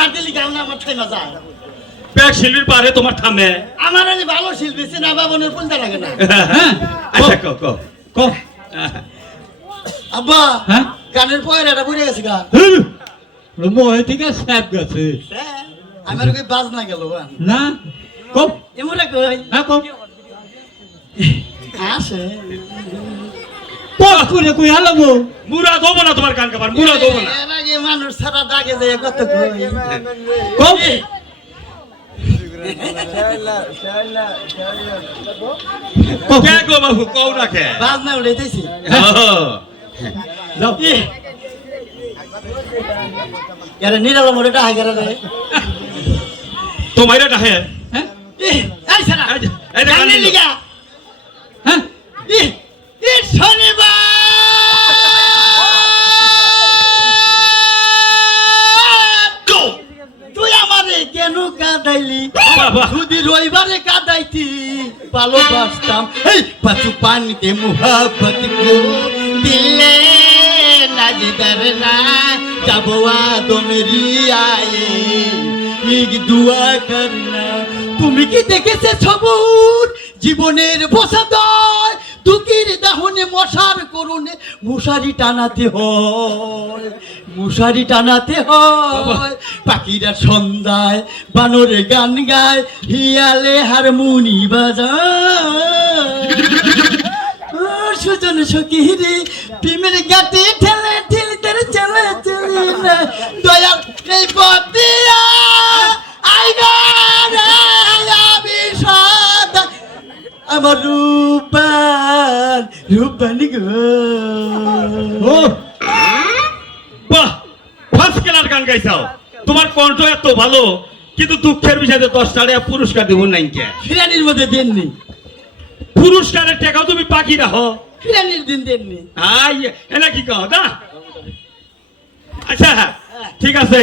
হাত দিলি গাও না আমার ঠাইমা যায় ব্যাগ শিল্পীর পারে তোমার থামে আমার আজ ভালো শিল্পী সিনা বাবনের ফুলতে লাগে না আচ্ছা কো আব্বা হ্যাঁ গানের পয়রাটা বুঝে গেছে গা মোহে থেকে স্যাপ গেছে আমার কই বাজ না গেল না কো এমরা কই হ্যাঁ কো আসে পক করে কই হালাবো মুরা দেবো না তোমার কান কাবার মুরা দেবো না এর আগে মানুষ সারা দাগে যায় কত কই কো কে গো বাবু কও না কে বাজ না উড়াইতেছি যাও यार निराला मोरे टा हागरा रे তোমার এটা হে হ্যাঁ এই সারা এই যে গানে লিগা হ্যাঁ ই শনিবার তুই আমারে কেন কাদাইলি বাবা যদি রবিবারে কাদাইতি ভালোবাসতাম এই পাচু পানিতে মোহাব্বত কো দিলে নাজদার না যাবো আদমেরি আয়ে ইগ দুয়া করনা তুমি কি দেখেছে সবুজ জীবনের বসাদয় দুঃখের দাহনে মশার করুনে মশারি টানাতে হয় পাখিরা সন্ধ্যায় বানরে গান গায় হিয়ালে হারমোনি বাজায় সুজন সখী রে প্রেমের গাতে ঠেলে ঠেলে তারে চলে চলে না দয়াল এই পথিয়া আইগা রে আমি সদা আমার রূপবান গো ও বাহ ফার্স্ট ক্লাস গান গাইছাও তোমার কণ্ঠ এত ভালো কিন্তু দুঃখের বিষয়ে 10 টাকা পুরস্কার দেব নাই কে ফিরানির মধ্যে দেননি পুরস্কারের টাকাও তুমি বাকি রাখো ফিরানির দিন দেননি আই এনা কি কও না আচ্ছা ঠিক আছে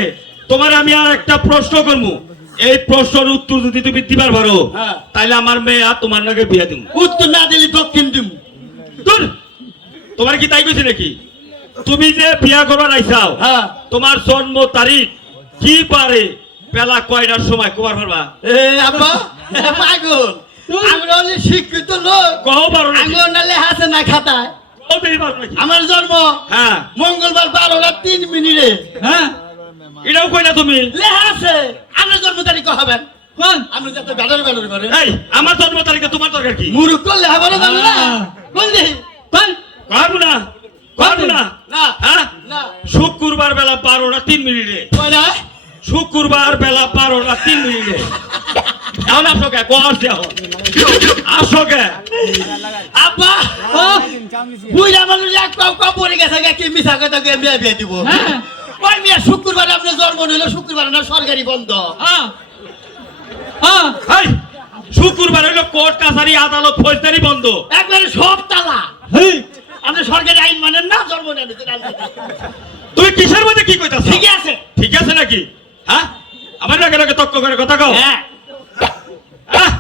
তোমার আমি আর একটা প্রশ্ন করব এই প্রশ্নের উত্তর যদি তুমি দিবার পারো হ্যাঁ। তাহলে আমার মেয়ে আর তোমার নাকি বিয়ে দেব উত্তর না দিলি দক্ষিণ দিম দূর তোমার কি তাই কইছে নাকি তুমি যে বিয়া করবার আইছাও হ্যাঁ তোমার জন্ম তারিখ কি পারে বেলা কয়টার সময় কবার পারবা এ আব্বা পাগল আমরা হলে শিক্ষিত লোক কও পারো না আঙ্গুর নালে হাসে না খাতায় কও দেই পারো নাকি আমার জন্ম হ্যাঁ মঙ্গলবার 12:03 হ্যাঁ এটাও কইলা তুমি লেখা আছে আমার জন্ম তারিখ হবেন কোন আপনি যত ব্যাটার করে এই আমার জন্ম তারিখে তোমার দরকার কি মুরুখ করলে হবে না জানো না কোন দিন কোন কইবো না কইবো না না হ্যাঁ না শুক্রবার বেলা 12:03 কই না শুক্রবার বেলা 12:03 এখন আসো কে কোয়াস দেও আসো কে আব্বা বুইরা মানুষ এক পাও কম পড়ে গেছে কি মিছা কথা কে বিয়ে দিব হ্যাঁ ওই মিয়া শুক্রবার আপনার জন্ম নিল শুক্রবার না সরকারি বন্ধ হ্যাঁ হ্যাঁ এই শুক্রবার হইলো কোর্ট কাছারি আদালত ফৌজদারি বন্ধ একবারে সব তালা হেই আপনি সরকারি আইন মানেন না জন্ম নেন তুমি কিসের মধ্যে কি কইতাছ ঠিক আছে ঠিক আছে নাকি হ্যাঁ আমার নাকি নাকি তক্ক করে কথা কও হ্যাঁ হ্যাঁ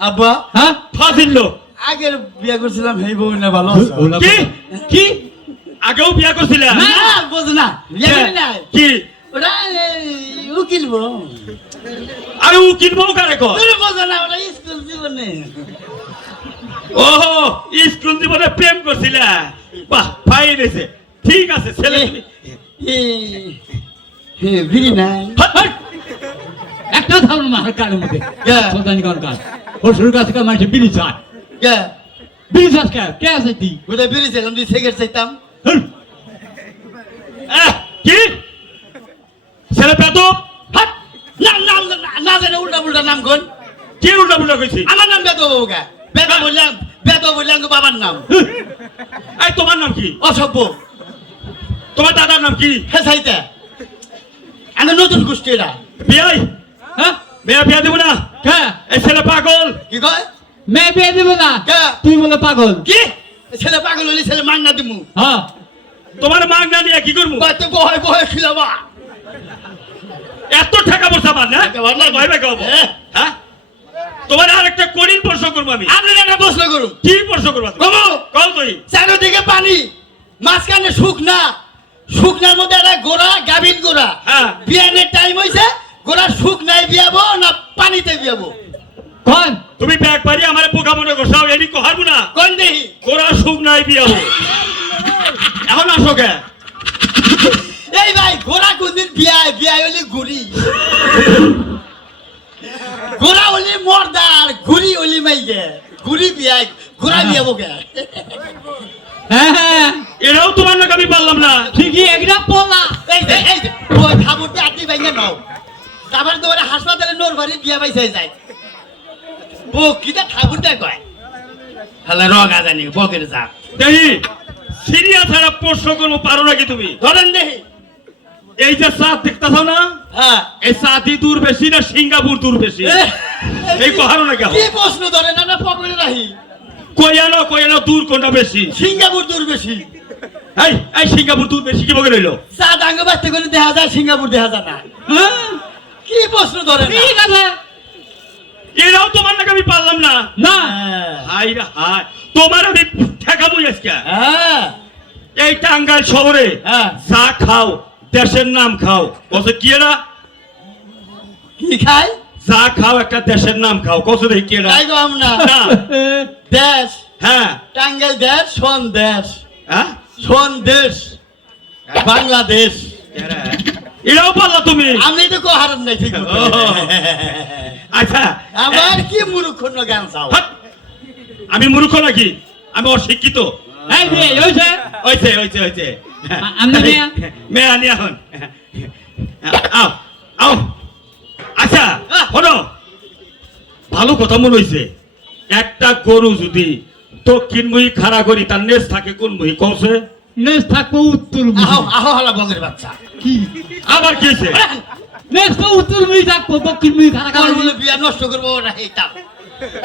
আব্বা হ্যাঁ ফাজিল লোক আগের বিয়ে করছিলাম হেই বউ না ভালো কি কি আগেও বিয়া করছিলে না বোঝ না বিয়ে করি নাই কি ওটা উকিল বউ আরে উকিল বউ কারে কয় তুমি বোঝো না ওটা স্কুল জীবনে ওহো স্কুল জীবনে প্রেম করছিলে বাহ ফাইন হয়েছে ঠিক আছে ছেলে তুমি ভিড়ি নাই একটা ধারণ মার কার মধ্যে হ্যাঁ। সদানি কোন কাজ ওর কাছে কার মাঠে বিড়ি চায় কে বিড়ি চাষ কে আছে তুই কোথায় বেরিয়েছিলাম তুই সিগারেট চাইতাম কি ছেলে পেতব হাট নাম নাম না জানে উল্টা উল্টা নাম কোন কি উল্টা পুল্টা কইছি আমার নাম বেদ বাবু কে বেদ বললাম বাবার নাম এই তোমার নাম কি অসভ্য তোমার দাদার নাম কি হেসাইতে আমি নতুন গোষ্ঠী এরা বিয়াই হ্যাঁ মেয়ে বিয়া দেবো না কে এই ছেলে পাগল কি কয় মেয়ে বিয়ে দিব না কে তুই বলে পাগল কি ছেলে পাগল হলে ছেলে মাংনা দিমু হ্যাঁ তোমার মাগ না নিয়ে কি করবো কত বহে বহে খিলাবা এত টাকা পয়সা পান না টাকা পান না? ভয় ভয় খাবো হ্যাঁ তোমার আর একটা কঠিন প্রশ্ন করবো আমি আপনি একটা প্রশ্ন করুন কি প্রশ্ন করবো তুমি? কমো কও তুই চারিদিকে পানি মাঝখানে সুখ না শুকনার মধ্যে একটা গোড়া গাভীর গোড়া হ্যাঁ। বিয়ানের টাইম হইছে গোড়া শুকনায় বিয়াবো না পানিতে বিয়াবো কোন তুমি ব্যাগ পারি আমার পোকা মনে করছাও এডি কহারবো না কোন দেহি গোরা সুখ নাই বিয়াবো এখন আসো কে এই ভাই গোড়া কোনদিন বিয়ায় বিয়ায় হলি ঘুরি গোড়া হলি মর্দার ঘুরি হলি মাইগে ঘুরি বিয়ায় ঘোড়া বিয়াবো কে হ্যাঁ এটাও তোমার নাকি আমি পারলাম না ঠিকই একটা পোলা এই যে ওই খাবুতে আটি ভাইঙ্গা নাও তারপরে তোমার হাসপাতালে নোর বাড়ি বিয়া পাইছে যায় ও কিটা ঠাকুরটা কয় হ্যালো রগা জানি বকের যা দেখি সিরিয়া ছাড়া প্রশ্ন করবো পারো নাকি তুমি ধরেন দেখি এই যে চাঁদ দেখতেছ না হ্যাঁ এই চাঁদই দূর বেশি না সিঙ্গাপুর দূর বেশি এই কহারো নাকি কি প্রশ্ন ধরেন না পকেটে রাখি কয়ানো দূর কোনটা বেশি সিঙ্গাপুর দূর বেশি এই এই সিঙ্গাপুর দূর বেশি কি বকে রইলো চা ডাঙ্গা বাঁচতে গেলে দেখা যায় সিঙ্গাপুর দেখা যায় না হ্যাঁ, কি প্রশ্ন ধরেন না? ঠিক আছে এটাও তোমার নাকি আমি পারলাম না না হ্যাঁ। হাই রে হাই তোমার আমি ঠেকাবো আজকে হ্যাঁ এই টাঙ্গাইল শহরে হ্যাঁ। চা খাও দেশের নাম খাও বলছে কি এরা কি খাই চা খাও একটা দেশের নাম খাও কত দেখি কি এরা তাই গো আমরা না দেশ হ্যাঁ টাঙ্গাইল দেশ সোন দেশ হ্যাঁ সোন দেশ বাংলাদেশ এরাও পারলা তুমি আমি তো কো হারান নাই ঠিক মতো। ও। আচ্ছা আমার কি মূর্খ গান চাও হাট। আমি মূর্খ নাকি আমি অশিক্ষিত এই মেয়ে হইছে হয়েছে আমরা মেয়া? মেয়া আনি এখন আও আও আচ্ছা শোনো ভালো কথা মনে হয়েছে একটা গরু যদি দক্ষিণমুখী খাড়া করি তার নেজ থাকে কোন মুখী কমছে নেস থাকবো উত্তর আহো আহো হালা বঙ্গের বাচ্চা কি আবার কি হয়েছে নেস তো উত্তর মুই থাকবো দক্ষিণ মুই খারাপ গরু বলে বিয়া নষ্ট করবো না এইটা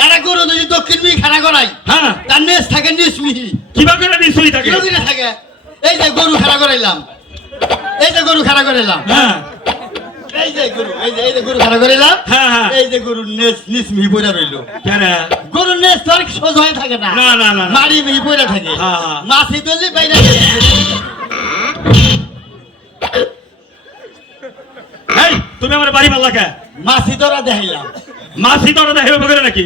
একটা গরু যদি দক্ষিণ মিহি খাড়া করাই হ্যাঁ তার নেস থাকে নিস মিহি কিবা করে নিশ্চয়ই থাকে কিরকম থাকে এই যে গরু খাড়া করাইলাম এই যে গরু খাড়া করাইলাম হ্যাঁ এই যে গরু এই যে গরু খাড়া করাইলাম হ্যাঁ, হ্যাঁ। এই যে গরু নেস নিস মিহি পয়রা রইলো কেন গরুর নেস তো আর সোজা হয়ে থাকে না না, না, না, না। মারি মিহি পয়রা থাকে হ্যাঁ, হ্যাঁ। মাছি তুললে বাইরে এই তুমি আমার বাড়ি পাল্লা কে মাছি ধরা দেখাইলাম মাসি তো দেখবে বলে নাকি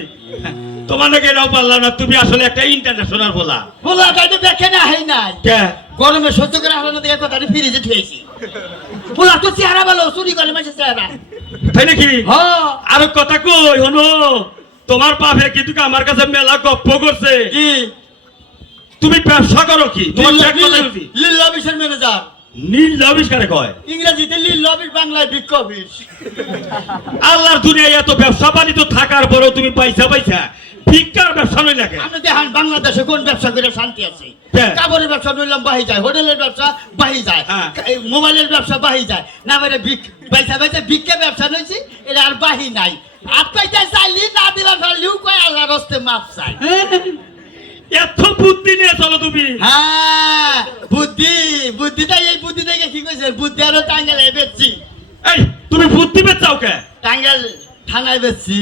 তোমার নাকি এটাও পারলাম না তুমি আসলে একটা ইন্টারন্যাশনাল বলা বলা তাইতে দেখে না হাই নাই কে গরমে সহ্য করে হারানো দেখে কথা ফ্রিজে ঠুয়েছি বলা তো চেহারা ভালো চুরি করে মাসে চেহারা তাই নাকি হ্যাঁ আর কথা কই হনো তোমার বাপে কিন্তু আমার কাছে মেলা গপ্প করছে কি তুমি ব্যবসা করো কি তোমার চেক কথা বলছি লিল অফিসের ম্যানেজার নীল আবিষ্কারে কয় ইংরেজিতে লিল অফিস বাংলায় বিক্ষ অফিস আল্লাহর দুনিয়ায় এত ব্যবসা বাণিজ্য থাকার পরেও তুমি পয়সা ভিক্ষার ব্যবসা নই লাগে আপনি দেখেন বাংলাদেশে কোন ব্যবসা করে শান্তি আছে হ্যাঁ। কাপড়ের ব্যবসা নইলাম বাহি যায় হোটেলের ব্যবসা বাহি যায় হ্যাঁ। এই মোবাইলের ব্যবসা বাহি যায় না মানে পয়সা ভিক্ষা ব্যবসা নইছি এটা আর বাহি নাই আপনাইতে চাইলি না দিবার পারলিও কয় আল্লাহর হস্তে মাপ চাই এত বুদ্ধি নিয়ে চলো তুমি হ্যাঁ বুদ্ধিটা এই বুদ্ধি থেকে কি কইছে বুদ্ধি আরো টাঙ্গালে বেচছি এই তুমি বুদ্ধি পেছাও কে টাঙ্গাল থানায় বেচছি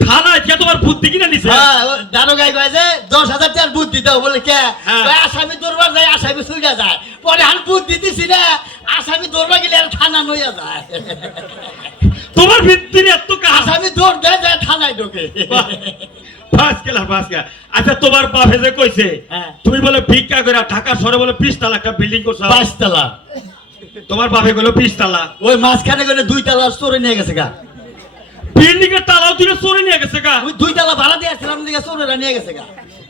থানায় কে তোমার বুদ্ধি কিনে নিছে হ্যাঁ দারোগাই কয় যে 10,000 টাকার বুদ্ধি দাও বলে কে হ্যাঁ। কয় আসামি দরবার যায় আসামি ছুইয়া যায় পরে হান বুদ্ধি দিছি না আসামি দরবার গেলে আর থানা নইয়া যায় তোমার ভিত্তির এত কাজ আসামি দৌড় দেয় যায় থানায় ঢোকে ফাঁস গেলা আচ্ছা তোমার বাপে যে কইছে হ্যাঁ। তুমি বলে ভিক্ষা করে ঢাকা শহরে বলে 20 তলা একটা বিল্ডিং করছো 22 তলা তোমার বাপে গেলো 20 তলা ওই মাঝখানে গেলে 2 তলা চোরে নিয়ে গেছে গা বিল্ডিং এর তালাও তুই চোরে নিয়ে গেছে গা ওই 2 তলা ভাড়া দিয়ে আসছিলাম দিকে চোরেরা নিয়ে গেছে গা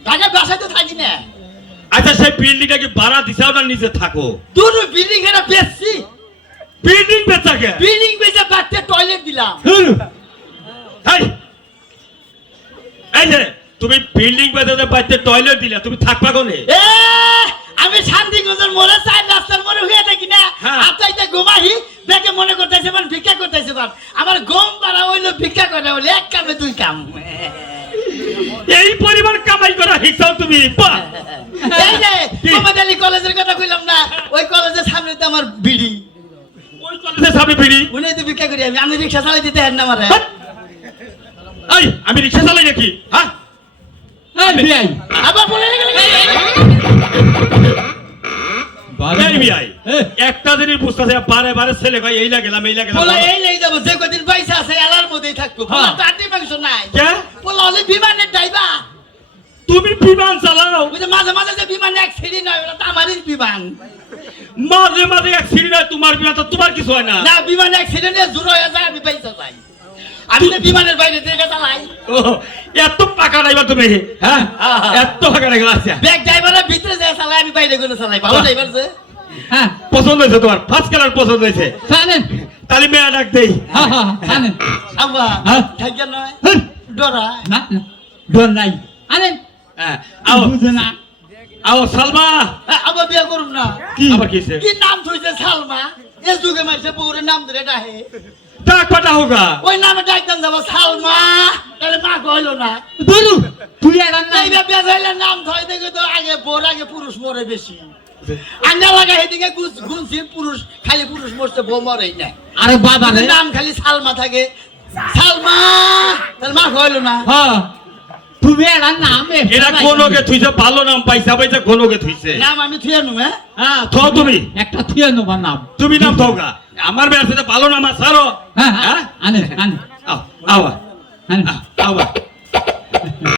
ঢাকা বাসায় তো থাকি না আচ্ছা সেই বিল্ডিংটা কি ভাড়া দিছাও না নিজে থাকো দুটো বিল্ডিং এরা বেচছি বিল্ডিং বেচা কে বিল্ডিং বেচে বাড়তে টয়লেট দিলাম এই এই যে তুমি বিল্ডিং বেচাতে বাইতে টয়লেট দিলা তুমি থাকবা কোনে এ আমি শান্তিগঞ্জের মোড়ে চাই রাস্তার মোড়ে হয়ে থাকি না হ্যাঁ। আতাইতে ঘুমাহি দেখে মনে করতেছে মানে ভিক্ষা করতেছে বাপ আমার গম পাড়া হইলো ভিক্ষা করে বলে এক কামে 2 কাম এই পরিমাণ কামাই করা হিসাব তুমি বাহ! এই যে কি? মোহাম্মদ আলী কলেজের কথা কইলাম না ওই কলেজের সামনে তো আমার বিড়ি ওই কলেজে সামনে বিড়ি উনি তো ভিক্ষা করি আমি রিক্সা চালাই দিতে হেন না আমার এই আমি রিকশা চালাই নাকি হ্যাঁ এই বিয়াই আবার বলে গেলে এই বিয়াই এ। একটা জিনিস বুঝতেছে বারে বারে ছেলে ভাই এই লাগেলাম পোলা এই নেই যাবো যে কদিন পয়সা আছে এলার মধ্যেই থাকবো পোলা তো আটি মাংস নাই কে? পোলা হলে বিমানের ড্রাইভার তুমি বিমান চালাও ওই যে মাঝে মাঝে যে বিমান অ্যাক্সিডেন্ট হয় ওটা তো আমারই বিমান মাঝে মাঝে অ্যাক্সিডেন্ট হয় তোমার বিমান তো তোমার কিছু হয় না না বিমান অ্যাক্সিডেন্টে জোর হয়ে যায় আমি পয়সা যাই আমি তো বিমানের বাইরে থেকে চালাই ও এত পাকা ড্রাইভার তুমি হ্যাঁ হ্যাঁ। এত পাকা ড্রাইভার আচ্ছা ব্যাগ ড্রাইভারের ভিতরে যায় চালাই আমি বাইরে করে চালাই ভালো ড্রাইভার যে হ্যাঁ পছন্দ হয়েছে তোমার ফার্স্ট কালার পছন্দ হয়েছে জানেন তাহলে মেয়ে ডাক দেই হ্যাঁ হ্যাঁ জানেন আব্বা হ্যাঁ। থাকিয়া নয় হেই, ডরায় না না, ডর নাই আনেন হ্যাঁ আও বুঝে না আও সালমা আবার বিয়ে করুন না কি আবার কিছে কি নাম থইছে সালমা এ যুগে মাইছে বউরের নাম ধরে ডাহে ডাক পাটা হোগা ওই নামে ডাকতাম যাবো সালমা তাহলে মা কইলো না দরু তুই এরান নাই এই বিয়ে হইলে নাম ধরে দেখে তো আগে বোর আগে পুরুষ মরে বেশি আন্না লাগা হেদিকে গুনছি পুরুষ খালি পুরুষ মরছে বউ মরেই না আরে বাবা রে নাম খালি সালমা থাকে সালমা তাহলে মা কইলো না হ্যাঁ তুমি এরান নাম এরা কোনকে থুইছে ভালো নাম পাইছা পাইছা কোনকে থুইছে নাম আমি থুয়ে নু হ্যাঁ হ্যাঁ থাও তুমি একটা থিয়ে নেবার নাম তুমি নাম থাওগা আমার মেয়ের সাথে ভালো নাম আছে আরো হ্যাঁ হ্যাঁ আনে আনে আও আও আনে আও